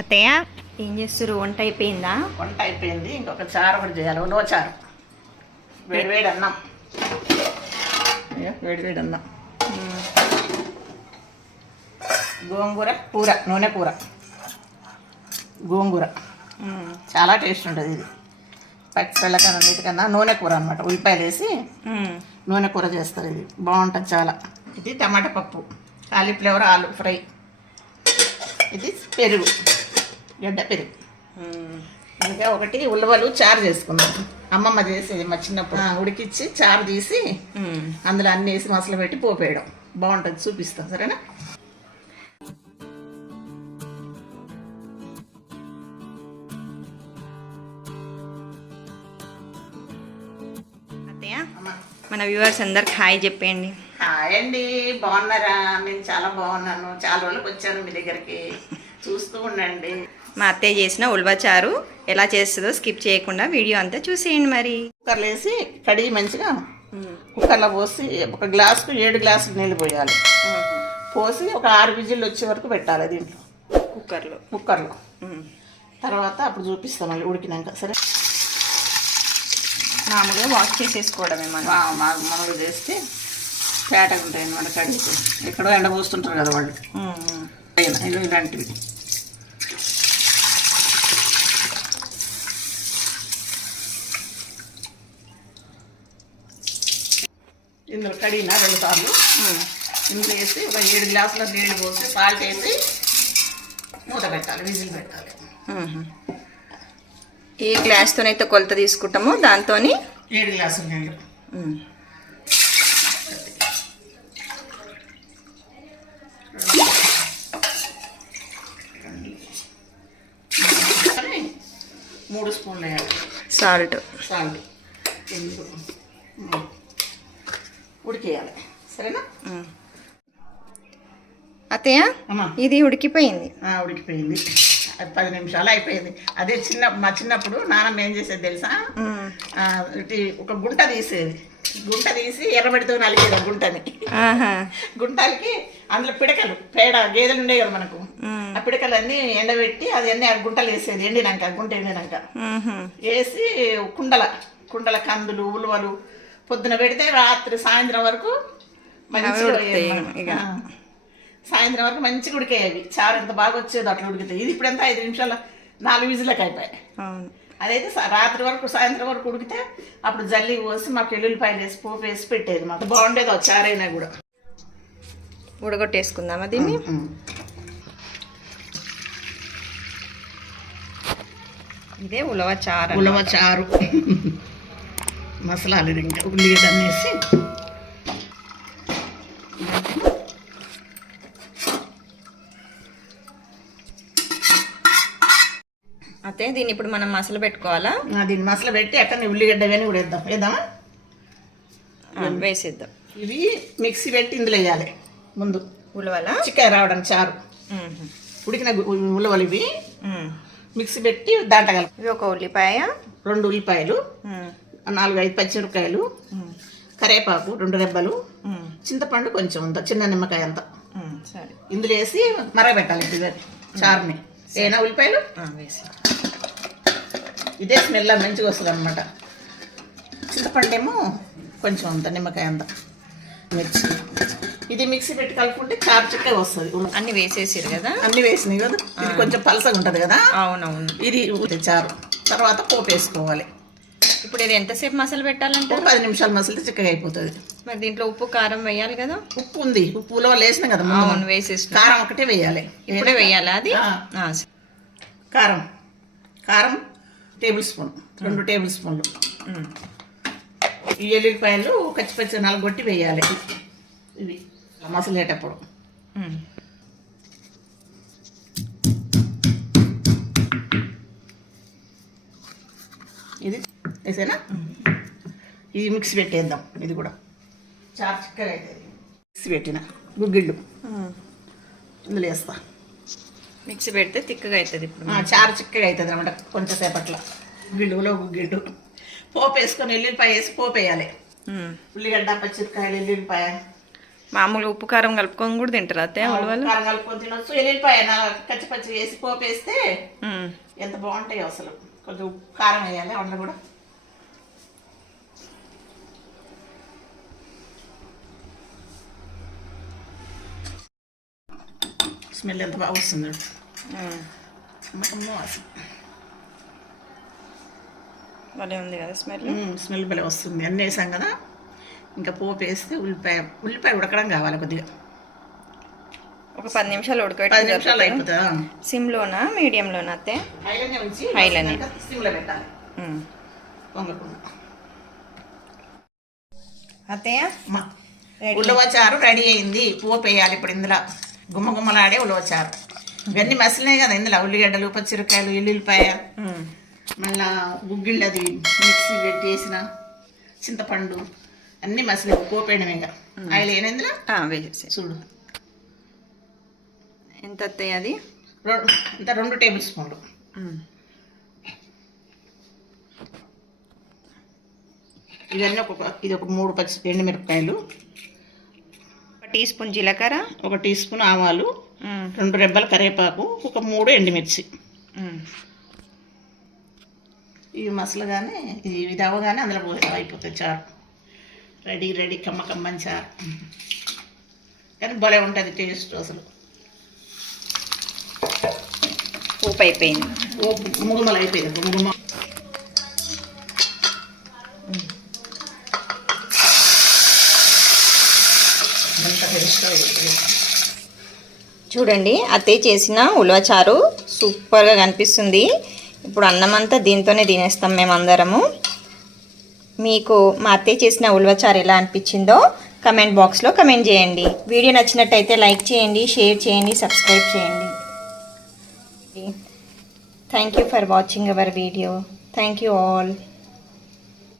అత్తయ్య ఏం చేస్తారు? వంట అయిపోయిందా? వంట అయిపోయింది. ఇంకొక చారు ఒకటి చేయాలి. ఉలవ చారు. వేడివేడి అన్నం. వేడివేడి అన్నం. గోంగూర కూర, నూనె కూర. గోంగూర చాలా టేస్ట్ ఉంటుంది. ఇది పచ్చిళ్ళకన్నా నీటికన్నా నూనె కూర అనమాట. ఉల్లిపాయలు వేసి నూనె కూర చేస్తారు. ఇది బాగుంటుంది చాలా. ఇది టమాటా పప్పు, కాలీఫ్లవర్ ఆలు ఫ్రై. ఇది పెరుగు, గడ్డ పెరుగు. ఇంకా ఒకటి ఉలవలు చారు చేసుకున్నాం. అమ్మమ్మ చేసేది మా చిన్నప్పుడు. ఉడికిచ్చి చారు తీసి అందులో అన్నీ వేసి మసాలా పెట్టి పోపేయడం బాగుంటుంది. చూపిస్తాం, సరేనా? అత్తయ్య మన వ్యూవర్స్ అందరికి హాయ్ చెప్పండి. హాయ్ అండి, బాగున్నారా? నేను చాలా బాగున్నాను. చాలా రోజులకు వచ్చాను మీ దగ్గరికి. చూస్తూ ఉండండి. మా అత్తయ్య చేసిన ఉల్వ చారు ఎలా చేస్తుందో స్కిప్ చేయకుండా వీడియో అంతా చూసేయండి. మరి కుక్కర్లో వేసి కడిగి మంచిగా కుక్కర్లో పోసి ఒక గ్లాసుకు 7 గ్లాసులు నీళ్ళు పోయాలి. పోసి ఒక 6 విజిల్లు వచ్చే వరకు పెట్టాలి దీంట్లో కుక్కర్లో. తర్వాత అప్పుడు చూపిస్తాం మళ్ళీ ఉడికినాక. సరే, మామూలుగా వాష్ చేసేసుకోవడమే. మనం మామూలుగా చేస్తే పేటగా ఉంటాయి అన్నమాట. కడిగితే ఎక్కడో ఎండ పోస్తుంటారు కదా వాళ్ళు. ఇలాంటివి ఇందులో కడిగిన 2 సార్లు ఇందులో వేసి ఒక 7 గ్లాసుల నీళ్ళు పోసి సాల్ట్ వేసి మూత పెట్టాలి, విజిల్ పెట్టాలి. ఏ గ్లాస్తోనైతే కొలత తీసుకుంటామో దాంతో 7 గ్లాసుల నీళ్ళు. మూడు స్పూన్లు వేయాలి సాల్ట్. ఉడికేయాలి, సరేనా? అత్తయ్య ఇది ఉడికిపోయింది. ఉడికిపోయింది. 10 నిమిషాలు అయిపోయింది. అదే మా చిన్నప్పుడు నాన్నమ్మ ఏం చేసేది తెలుసా? ఒక గుంట తీసేది. గుంట తీసి ఎర్రబడితో నలిగేది గుంటని. గుంటలకి అందులో పిడకలు, పేడ గేదెలు ఉండేవి కదా మనకు. ఆ పిడకలు అన్నీ ఎండబెట్టి అది అన్నీ ఆ గుంటలు వేసేది. ఎండినాక గుంట ఎండినాక వేసి కుండల కందులు ఉలువలు పొద్దున పెడితే రాత్రి సాయంత్రం వరకు మంచిగా సాయంత్రం వరకు మంచిగా ఉడికేవి. చారు ఎంత బాగా వచ్చేది అట్లా ఉడికితాయి. ఇది ఇప్పుడంతా 5 నిమిషాలు 4 విజిల్లకు అయిపోయాయి. అదైతే రాత్రి వరకు సాయంత్రం వరకు ఉడికితే అప్పుడు జల్లి పోసి మాకు ఎల్లుల్లిపాయలు వేసి పోపు వేసి పెట్టేది. మాకు బాగుండేది చారైనా కూడా. ఉడగొట్టేసుకుందామా దీన్ని? ఇదే ఉలవ చారు. మసాలాలు ఇంకా ఉల్లిగడ్డ వేసి అయితే దీన్ని ఇప్పుడు మనం మసాలా పెట్టుకోవాలా? దీన్ని మసాలా పెట్టి అక్కడ ఉల్లిగడ్డ అవన్నీ కూడా వేద్దామా? వేసేద్దాం. ఇవి మిక్సీ పెట్టి ఇందులో వేయాలి ముందు. ఉలవల చికెన్ రావడానికి చారు ఉడికిన ఉలవలు ఇవి మిక్సీ పెట్టి దాంట్లో ఇవి ఒక ఉల్లిపాయ, 2 ఉల్లిపాయలు, 4-5 పచ్చిమిరపకాయలు, కరేపాకు 2 రెబ్బలు, చింతపండు కొంచెం అంత, చిన్న నిమ్మకాయ అంత ఇందులో వేసి మరగబెట్టాలి. ఇది చారుని ఏనా ఉల్లిపాయలు వేసి ఇదే స్మెల్ మంచిగా వస్తుంది అనమాట. చింతపండు ఏమో కొంచెం అంత, నిమ్మకాయ అంత, మిర్చి. ఇది మిక్సీ పెట్టి కలుపుకుంటే చారు చిక్కగా వస్తుంది. అన్ని వేసేసారు కదా? అన్ని వేసినాయి కదా. ఇది కొంచెం పలసగా ఉంటుంది కదా. అవునవును. ఇది చారు. తర్వాత పోపు వేసుకోవాలి. ఇప్పుడు ఇది ఎంతసేపు మసాలా పెట్టాలంటే? 10 నిమిషాలు మసాలా చిక్కగా అయిపోతుంది. మరి దీంట్లో ఉప్పు కారం వేయాలి కదా? ఉప్పు ఉంది, ఉప్పులో వేసినాం కదా. అవును, వేసేసి కారం ఒకటే వేయాలి. ఇప్పుడే వేయాలా అది? కారం 2 టేబుల్ స్పూన్లు. ఈ ఎల్లుల్లిపాయలు పచ్చి నలగొట్టి వేయాలి ఇవి మసలేటప్పుడు. ఇది వేసేనా? ఇది మిక్సీ పెట్టేద్దాం. ఇది కూడా చారు చిక్కగా అవుతుంది. మిక్సీ పెట్టిన గుగ్గిళ్ళు ఇందులో వేస్తా. మిక్సీ పెడితే తిక్కగా అవుతుంది. ఇప్పుడు చారు చిక్కగా అవుతుంది అనమాట. కొంచెం సేపట్లో గుగ్గిళ్ళు పోపు వేసుకొని ఎల్లుల్లిపాయ వేసి పోపు వేయాలి. ఉల్లిగడ్డ, పచ్చిమిరపకాయలు, ఎల్లుల్లిపాయ మామూలు ఉప్పు కారం కలుపుకొని కూడా తింటారు అత్తయ్య ఉలవలు. కారం కలుపుకొని తినొచ్చు. ఎల్లుల్లిపాయ కచ్చి పచ్చి వేసి పోపేస్తే ఎంత బాగుంటాయి అసలు. కొంచెం ఉప్పు కారం వేయాలి అందులో కూడా. స్మెల్ ఎంత బాగా వస్తుంది. భలే ఉంది కదా స్మెల్. స్మెల్ భలే వస్తుంది. అన్నీ వేసాం కదా, ఇంకా పోపు వేస్తే ఉల్లిపాయ ఉడకడం కావాలి కొద్దిగా. ఒక 10 నిమిషాలు 10 నిమిషాలు అయిపోతుందా? సిమ్లోనా మీడియంలోనా అత్తయ్య? హైలోనే ఉంచి హైలోనే సిమ్లో పెట్టాలి పొంగకుండా. అత్తయ్య ఉలవచారు రెడీ అయింది. పోపు వేయాలి ఇప్పుడు ఇందులో. గుమ్మగుమ్మలాడే ఉలవచారు. ఇవన్నీ మసిలినాయి కదా ఇందులో. ఉల్లిగడ్డలు, పచ్చిమిరకాయలు, ఎల్లుల్లిపాయ, మళ్ళా గుగ్గిళ్ళు అది మిక్సీ పెట్టేసిన చింతపండు అన్నీ మసిలి పోపు వేయడమే. ఆయిల్ వేయను ఇందులో వేసేసి చూడు. ఎంత అత్తయ్య అది? ఇంత 2 టేబుల్ స్పూన్లు. ఇవన్నీ ఇది ఒక 3 ఎండుమిరపకాయలు, 1 టీ స్పూన్ జీలకర్ర, 1 టీ స్పూన్ ఆవాలు, 2 రెబ్బల కరివేపాకు, ఒక 3 ఎండుమిర్చి. ఇవి మసలుగానే ఇది అవ్వగానే అందులో పోతే అయిపోతుంది చారు. రెడీ కమ్మని చారు. కానీ భలే ఉంటుంది టేస్ట్ అసలు. పోపు అయిపోయింది. గుమ్మగుమ్మలు అయిపోయింది. గుమ్మగుమ్మ చూడండి అత్తయ్య చేసిన ఉలవచారు సూపర్గా కనిపిస్తుంది. ఇప్పుడు అన్నం అంతా దీంతోనే తినేస్తాం మేమందరము. మీకు మా అత్తయ్య చేసిన ఉలవచారు ఎలా అనిపించిందో కమెంట్ బాక్స్లో కమెంట్ చేయండి. వీడియో నచ్చినట్టయితే లైక్ చేయండి, షేర్ చేయండి, సబ్స్క్రైబ్ చేయండి. Thank you for watching our video. Thank you all.